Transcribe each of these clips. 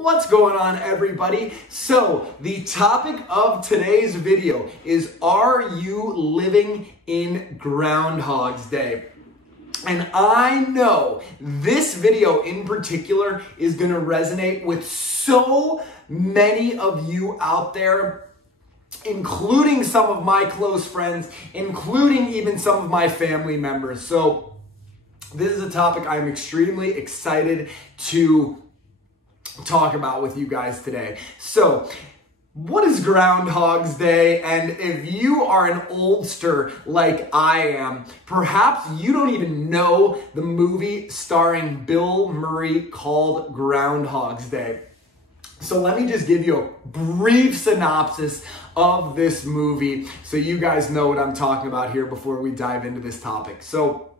What's going on, everybody? So the topic of today's video is, are you living in Groundhog's Day? And I know this video in particular is going to resonate with so many of you out there, including some of my close friends, including even some of my family members. So this is a topic I'm extremely excited to talk about with you guys today. So what is Groundhog's Day? And if you are an oldster like I am, perhaps you don't even know the movie starring Bill Murray called Groundhog's Day. So let me just give you a brief synopsis of this movie so you guys know what I'm talking about here before we dive into this topic. So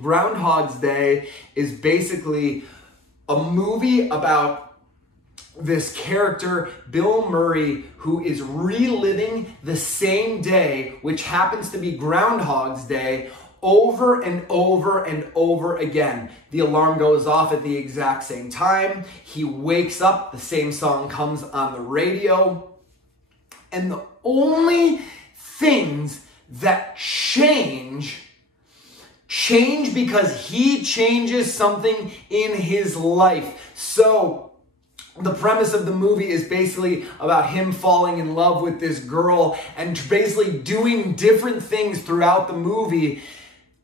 Groundhog's Day is basically a movie about this character, Bill Murray, who is reliving the same day, which happens to be Groundhog's Day, over and over and over again. The alarm goes off at the exact same time. He wakes up, the same song comes on the radio. And the only things that change because he changes something in his life. So the premise of the movie is basically about him falling in love with this girl and basically doing different things throughout the movie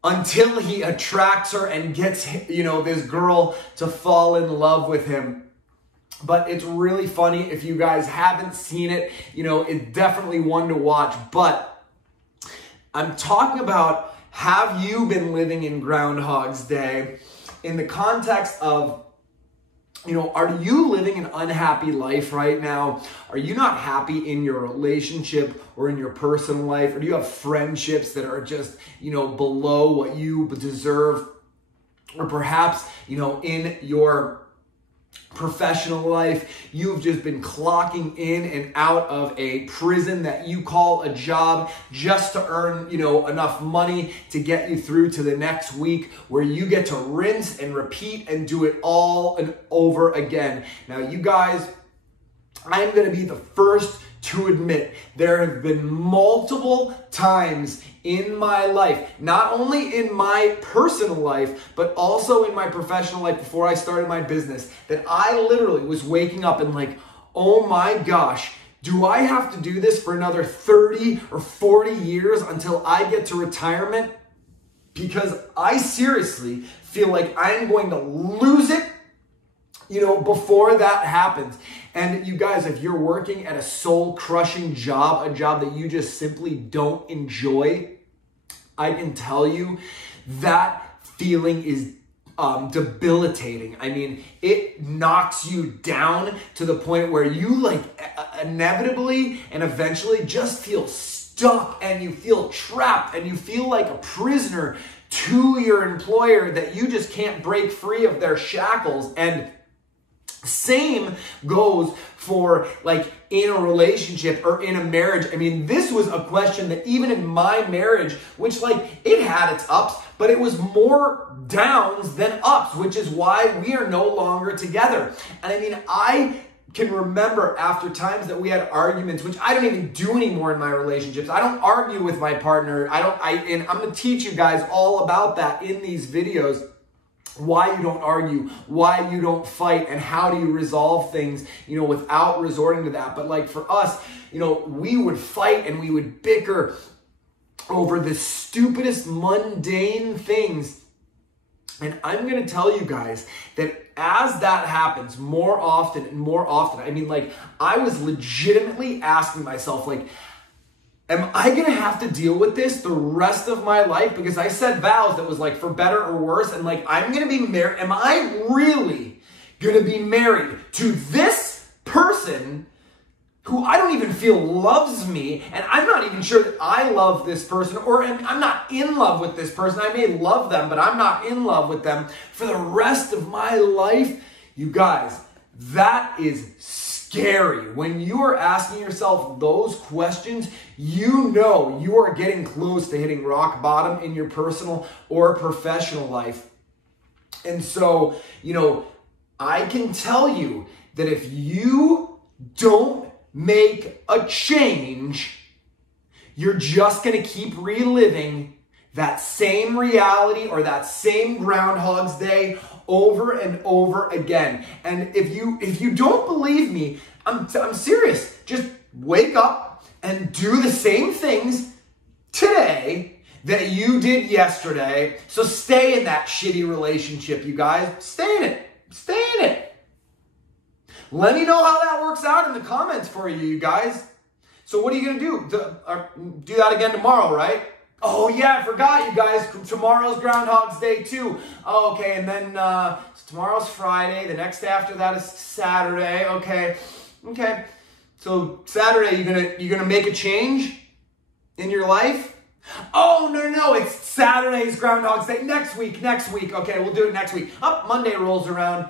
until he attracts her and gets, this girl to fall in love with him. But it's really funny. If you guys haven't seen it, it's definitely one to watch. But I'm talking about, have you been living in Groundhog's Day in the context of, are you living an unhappy life right now? Are you not happy in your relationship or in your personal life? Or do you have friendships that are just, below what you deserve? Or perhaps, in your professional life, you've just been clocking in and out of a prison that you call a job just to earn, enough money to get you through to the next week, where you get to rinse and repeat and do it all and over again. Now, you guys, I'm going to be the first to admit there have been multiple times in my life, not only in my personal life, but also in my professional life before I started my business, that I literally was waking up and like, oh my gosh, do I have to do this for another 30 or 40 years until I get to retirement? Because I seriously feel like I'm going to lose it before that happens. And you guys, if you're working at a soul-crushing job, a job that you just simply don't enjoy, I can tell you that feeling is debilitating. I mean, it knocks you down to the point where you inevitably and eventually just feel stuck and you feel trapped and you feel like a prisoner to your employer that you just can't break free of their shackles. And same goes for in a relationship or in a marriage. I mean, this was a question that even in my marriage, which it had its ups, but it was more downs than ups, which is why we are no longer together. And I mean, I can remember after times that we had arguments, which I don't even do anymore in my relationships. I don't argue with my partner. And I'm going to teach you guys all about that in these videos. Why you don't argue, why you don't fight, and how do you resolve things, without resorting to that. But for us, we would fight and we would bicker over the stupidest mundane things. And I'm going to tell you guys that as that happens more often and more often, I mean, I was legitimately asking myself, am I going to have to deal with this the rest of my life? Because I said vows that was for better or worse. And I'm going to be married. Am I really going to be married to this person who I don't even feel loves me? And I'm not even sure that I love this person, or I'm not in love with this person. I may love them, but I'm not in love with them for the rest of my life. You guys, that is scary. When you are asking yourself those questions, you are getting close to hitting rock bottom in your personal or professional life. And so, I can tell you that if you don't make a change, you're just going to keep reliving that same reality or that same Groundhog's Day over and over again. And if you don't believe me, I'm serious. Just wake up and do the same things today that you did yesterday. So stay in that shitty relationship, you guys. Stay in it. Stay in it. Let me know how that works out in the comments for you guys. So what are you going to do? Do that again tomorrow, right? Oh, yeah, I forgot, you guys. Tomorrow's Groundhog's Day, too. Oh, okay, and then so tomorrow's Friday. The next day after that is Saturday. Okay. So Saturday, you gonna make a change in your life? Oh, no, it's Saturday's Groundhog's Day. Next week. Okay, we'll do it next week. Monday rolls around.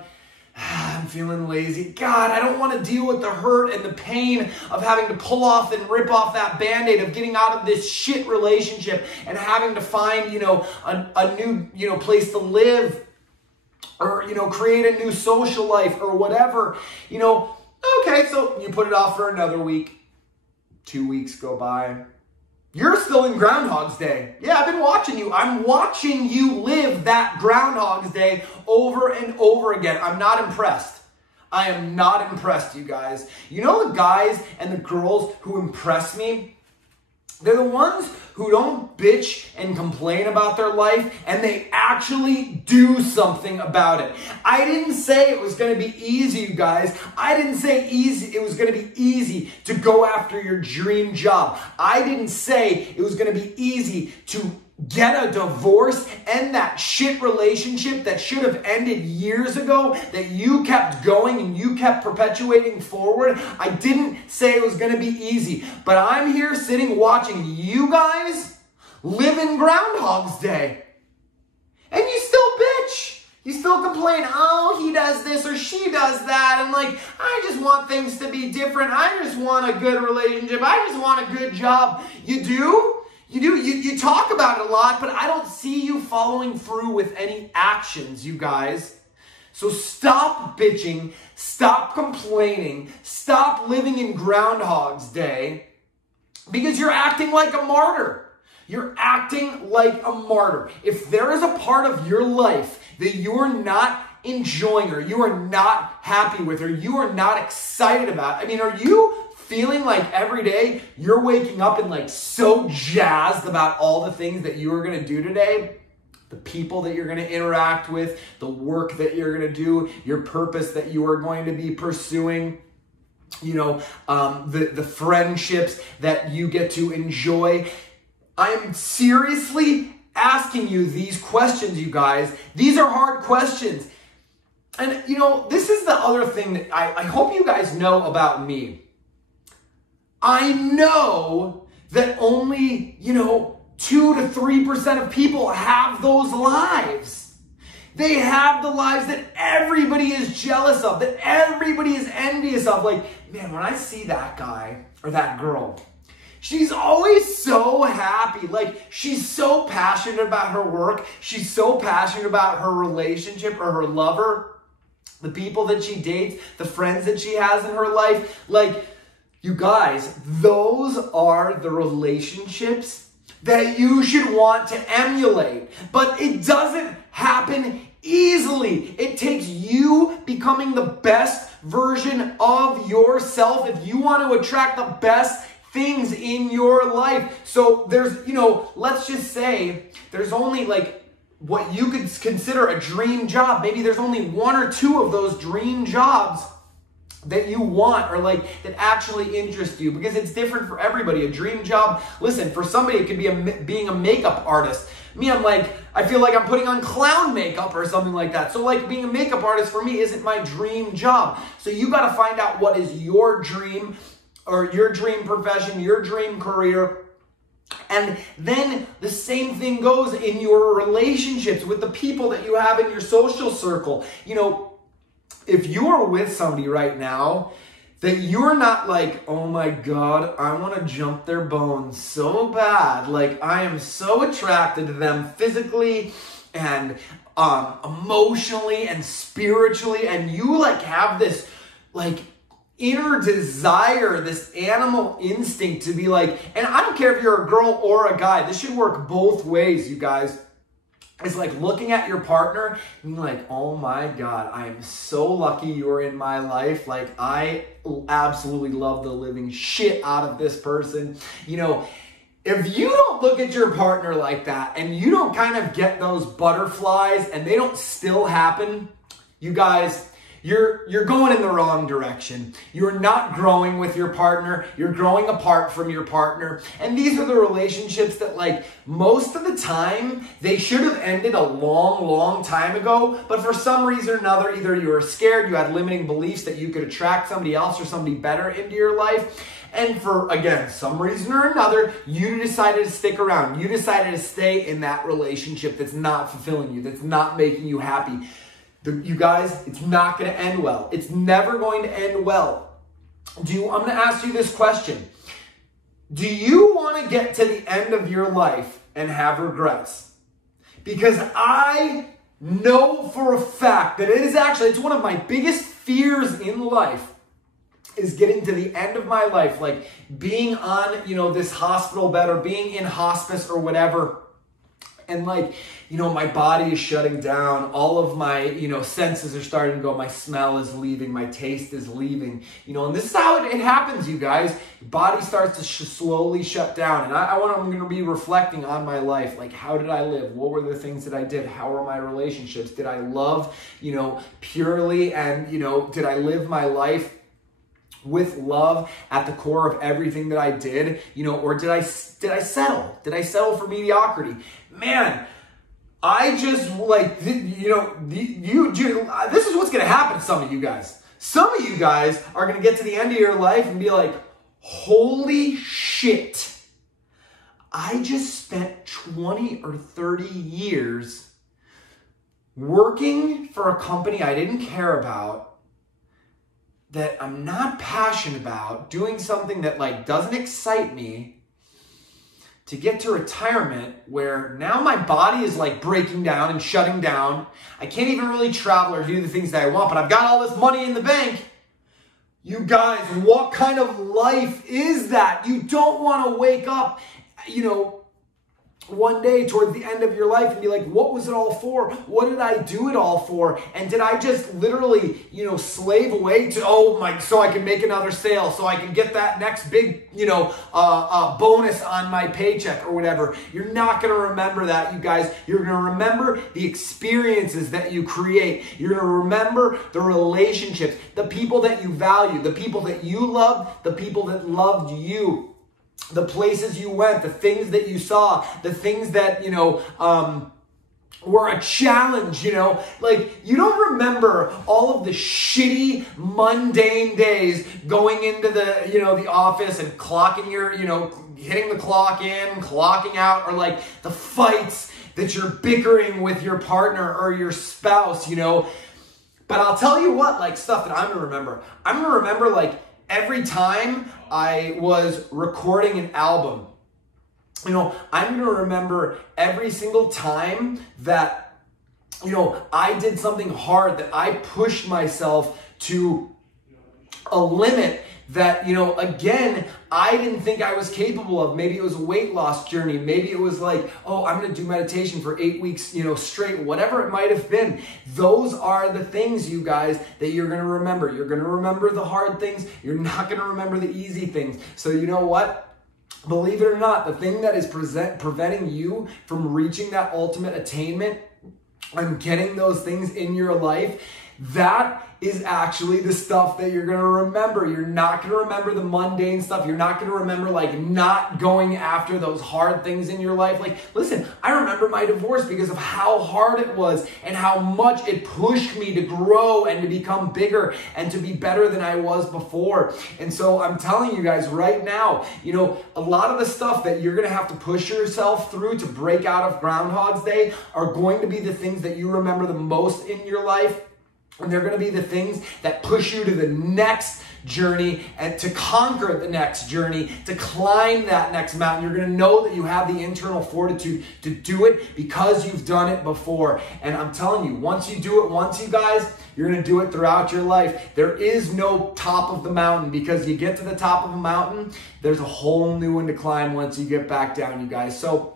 I'm feeling lazy. God, I don't want to deal with the hurt and the pain of having to pull off and rip off that Band-Aid, of getting out of this shit relationship and having to find, a new, place to live, or, create a new social life or whatever. Okay, so you put it off for another week. 2 weeks go by. You're still in Groundhog's Day. Yeah, I've been watching you. I'm watching you live that Groundhog's Day over and over again. I'm not impressed. I am not impressed, you guys. You know the guys and the girls who impress me? They're the ones who don't bitch and complain about their life, and they actually do something about it. I didn't say it was going to be easy, you guys. I didn't say it was going to be easy to go after your dream job. I didn't say it was going to be easy to get a divorce, end that shit relationship that should have ended years ago, that you kept going and you kept perpetuating forward. I didn't say it was going to be easy, but I'm here sitting watching you guys live in Groundhog's Day. And you still bitch. You still complain, oh, he does this or she does that. And I just want things to be different. I just want a good relationship. I just want a good job. You do? You talk about it a lot, but I don't see you following through with any actions, you guys. So stop bitching, stop complaining, stop living in Groundhog's Day, because you're acting like a martyr. You're acting like a martyr. If there is a part of your life that you're not enjoying, or you are not happy with, or you are not excited about, are you feeling like every day you're waking up and so jazzed about all the things that you are going to do today? The people that you're going to interact with, the work that you're going to do, your purpose that you are going to be pursuing, the friendships that you get to enjoy. I am seriously asking you these questions, you guys. These are hard questions. And, this is the other thing that I hope you guys know about me. I know that only, 2 to 3% of people have those lives. They have the lives that everybody is jealous of, that everybody is envious of. Man, when I see that guy or that girl, she's always so happy. She's so passionate about her work. She's so passionate about her relationship or her lover, the people that she dates, the friends that she has in her life. You guys, those are the relationships that you should want to emulate. But it doesn't happen easily. It takes you becoming the best version of yourself if you want to attract the best things in your life. So there's, let's just say there's only what you could consider a dream job. Maybe there's only 1 or 2 of those dream jobs that you want, or that actually interest you, because it's different for everybody. A dream job, listen, for somebody it could be being a makeup artist. Me, I feel like I'm putting on clown makeup or something like that. So being a makeup artist for me isn't my dream job. So you got to find out what is your dream, or your dream profession, your dream career. And then the same thing goes in your relationships with the people that you have in your social circle. If you are with somebody right now that you're not oh my God, I want to jump their bones so bad. I am so attracted to them physically and emotionally and spiritually. And you have this like inner desire, this animal instinct to be like, and I don't care if you're a girl or a guy, this should work both ways, you guys. It's like looking at your partner and you're like, oh my God, I am so lucky you're in my life. Like, I absolutely love the living shit out of this person. You know, if you don't look at your partner like that and you don't kind of get those butterflies and they don't still happen, you guys, you're going in the wrong direction. You're not growing with your partner. You're growing apart from your partner. And these are the relationships that, like, most of the time, they should have ended a long, long time ago. But for some reason or another, either you were scared, you had limiting beliefs that you could attract somebody else or somebody better into your life. And for, again, some reason or another, you decided to stick around. You decided to stay in that relationship that's not fulfilling you, that's not making you happy. You guys, it's not going to end well. It's never going to end well. I'm going to ask you this question. Do you want to get to the end of your life and have regrets? Because I know for a fact that it's one of my biggest fears in life is getting to the end of my life, like being on, this hospital bed or being in hospice or whatever. And like, my body is shutting down. All of my, senses are starting to go. My smell is leaving. My taste is leaving. And this is how it happens, you guys. Your body starts to slowly shut down. And I'm going to be reflecting on my life. Like, how did I live? What were the things that I did? How were my relationships? Did I love, purely? And, did I live my life with love at the core of everything that I did, or did I settle? Did I settle for mediocrity? Man, I just like, this is what's going to happen to some of you guys. Some of you guys are going to get to the end of your life and be like, holy shit, I just spent 20 or 30 years working for a company I didn't care about, that I'm not passionate about, doing something that like doesn't excite me, to get to retirement where now my body is like breaking down and shutting down. I can't even really travel or do the things that I want, but I've got all this money in the bank. You guys, what kind of life is that? You don't want to wake up, one day towards the end of your life and be like, what was it all for? What did I do it all for? And did I just literally, slave away to, so I can make another sale, so I can get that next big, bonus on my paycheck or whatever. You're not going to remember that, you guys. You're going to remember the experiences that you create. You're going to remember the relationships, the people that you value, the people that you love, the people that loved you. The places you went, the things that you saw, the things that, were a challenge, Like, you don't remember all of the shitty, mundane days going into the, the office and clocking your, hitting the clock in, clocking out, or like the fights that you're bickering with your partner or your spouse, But I'll tell you what, like, stuff that I'm going to remember. I'm going to remember, like, every time I was recording an album, I'm going to remember every single time that, I did something hard, that I pushed myself to a limit that, again, I didn't think I was capable of. Maybe it was a weight loss journey. Maybe it was like, I'm going to do meditation for 8 weeks, straight, whatever it might have been. Those are the things, you guys, that you're going to remember. You're going to remember the hard things. You're not going to remember the easy things. So you know what? Believe it or not, the thing that is preventing you from reaching that ultimate attainment and getting those things in your life, that is actually the stuff that you're going to remember. You're not going to remember the mundane stuff. You're not going to remember like not going after those hard things in your life. Like, listen, I remember my divorce because of how hard it was and how much it pushed me to grow and to become bigger and to be better than I was before. And so I'm telling you guys right now, a lot of the stuff that you're going to have to push yourself through to break out of Groundhog's Day are going to be the things that you remember the most in your life. And they're going to be the things that push you to the next journey and to conquer the next journey, to climb that next mountain. You're going to know that you have the internal fortitude to do it because you've done it before. And I'm telling you, once you do it once, you guys, you're going to do it throughout your life. There is no top of the mountain, because you get to the top of a mountain, there's a whole new one to climb once you get back down, you guys. So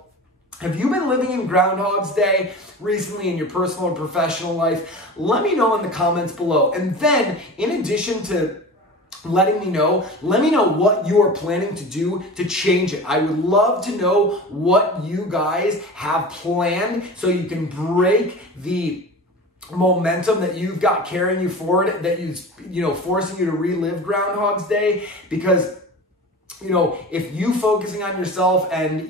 have you been living in Groundhog's Day recently in your personal and professional life? Let me know in the comments below. And then, in addition to letting me know, let me know what you are planning to do to change it. I would love to know what you guys have planned so you can break the momentum that you've got carrying you forward, that forcing you to relive Groundhog's Day. Because if you focusing on yourself and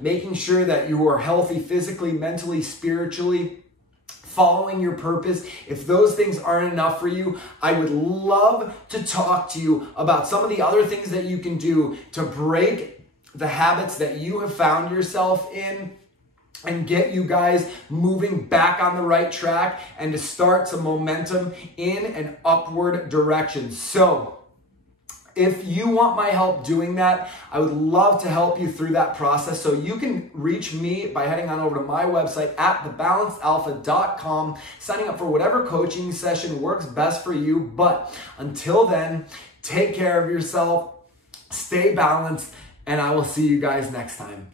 making sure that you are healthy physically, mentally, spiritually, following your purpose, if those things aren't enough for you, I would love to talk to you about some of the other things that you can do to break the habits that you have found yourself in and get you guys moving back on the right track and to start some momentum in an upward direction. So if you want my help doing that, I would love to help you through that process. So you can reach me by heading on over to my website at thebalancedalpha.com, signing up for whatever coaching session works best for you. But until then, take care of yourself, stay balanced, and I will see you guys next time.